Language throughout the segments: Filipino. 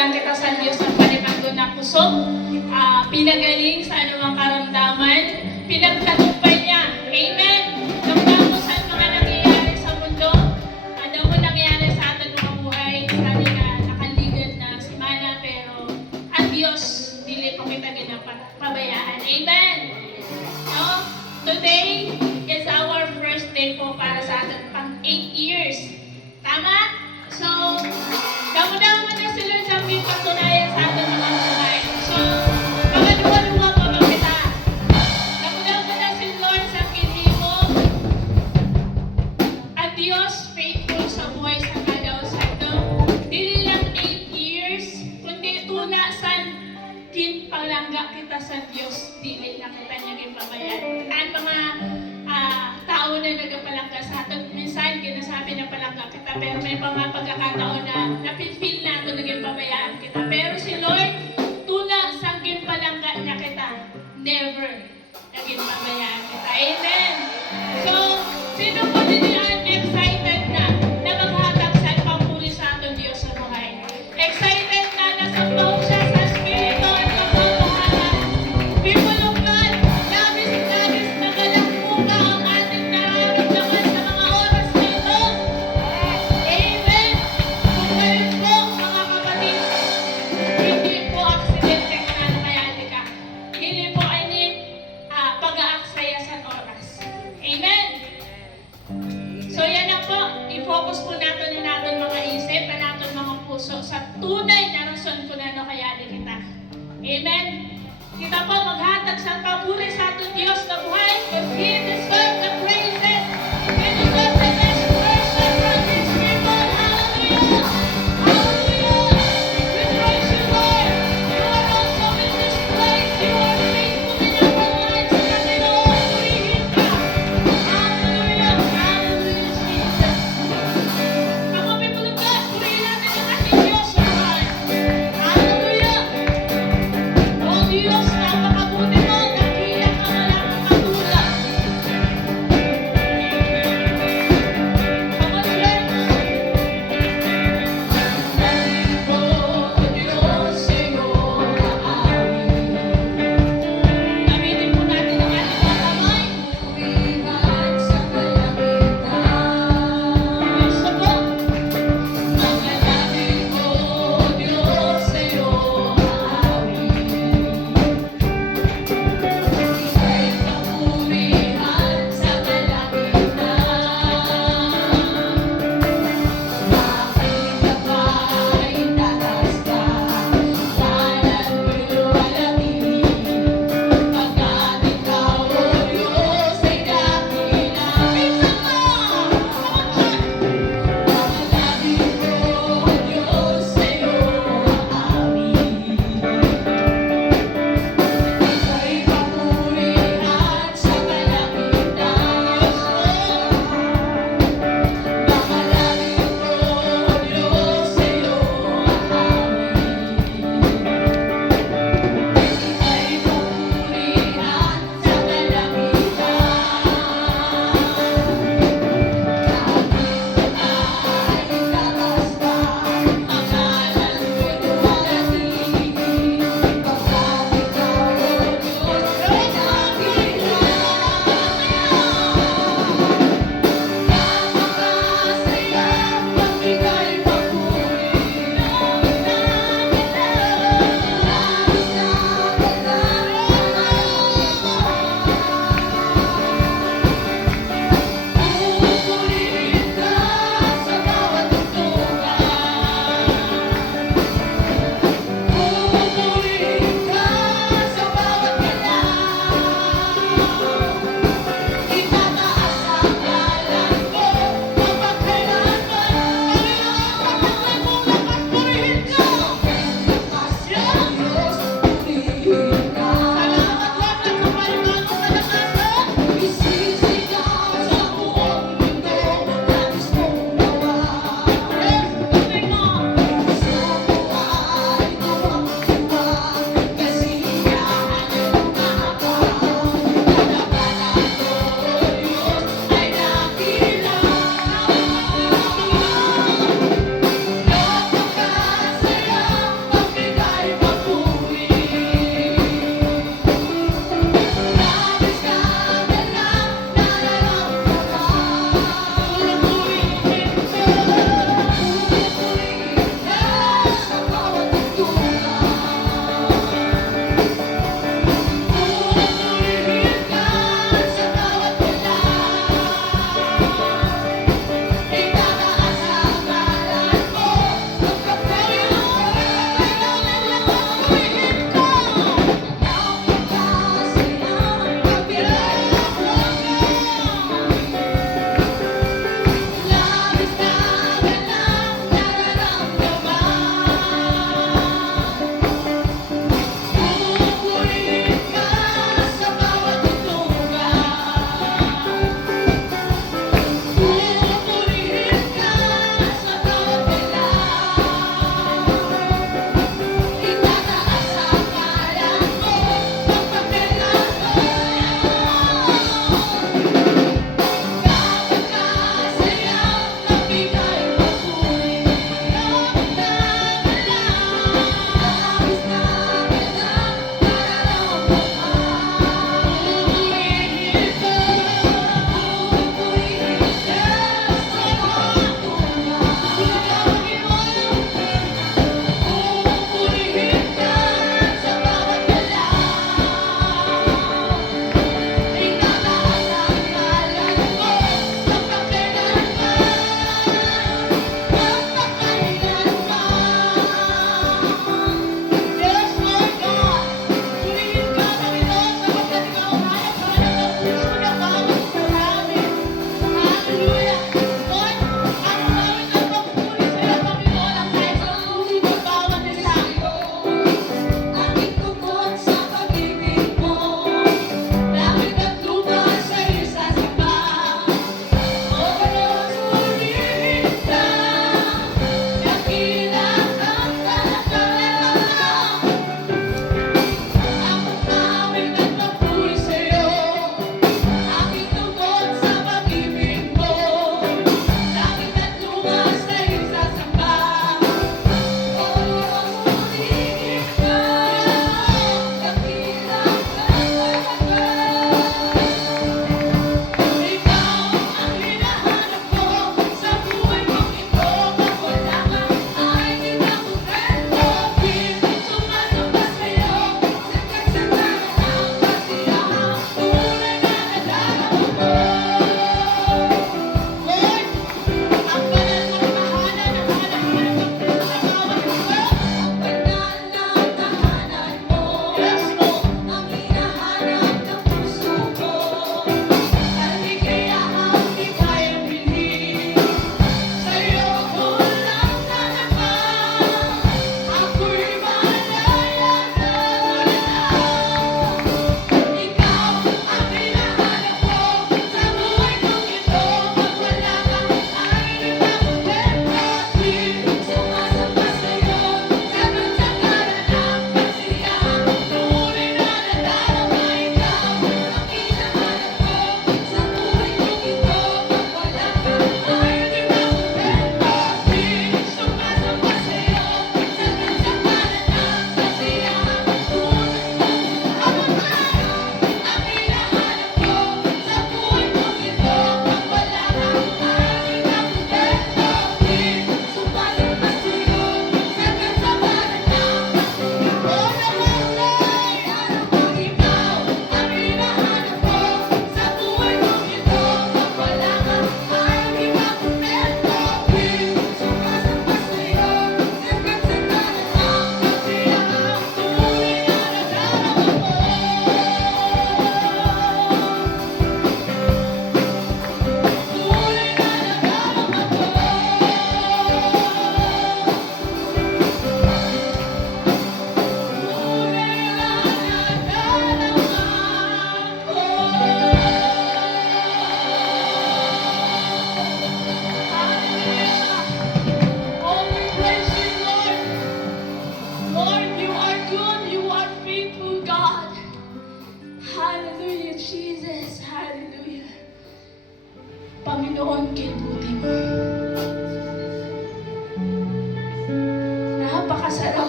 Dinalagan kita sa Diyos ng panipagod na puso. Pinagaling sa anumang karamdaman. Pinagtagumpay niya. Amen. Nagbago sa mga nangyayari sa mundo. Ano mo nangyayari sa ating mga buhay. Sabi nga, nakaligan na si Mana, pero ang Diyos, dili po kita ginapabayaan. Amen. So, today is our first day po para sa ating pang 8 years. Tama? So, damo-damo na si Lord sa aming patunayan sa ating mga buhay. So, pagaluwa-luwa po ba kita? Damo-damo na si Lord sa kinimo. At Diyos, faithful sa buhay sa kadaw-sado. Dili lang 8 years, kundi tunasan kinpalangga kita sa Diyos. Dili na kita niya gipabayan. Ang mga tao na nagapalangga sa atin, minsan ginasabi na palangga kita, pero may mga pagkakataon na napifeel na ito naging pabayaan kita. Pero si Lord, tuna sang ginpalangga niya kita, never naging pabayaan kita. Amen! So, sino po din yan excited na maghatag sa pamuli sa ating Diyos sa buhay? Excited na nasa flow siya sa Espiritu at pagmamahala. People of God, labis-labis na galangkuka ang ating nararamdaman sa mga oras na ito. Amen! Kung ngayon po, mga kapatid, hindi po aksidente ka na namayali ka. Hindi po ay pag-aaksaya sa oras. Amen! So yan na po, i-focus po natin mga isip, natin mga puso sa tunay na rason kung ano kaya di kita. Amen? Kita po maghatag sa pamuri sa ating Diyos na buhay, because He deserves the praises. He deserves the best worship from His people. Hallelujah! Hallelujah! We praise you, Lord. You are awesome in this place. You are faithful in our lives. Panginoon, purihin ka. Hallelujah! Hallelujah, Jesus. Mga people of God, purihin natin ang ating Diyos sa buhay. Hallelujah! O Diyos, napakabuti mo, nakiyak ka walang katulad.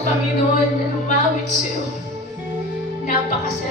Panginoon, lumawit sa'yo. Napakasarap.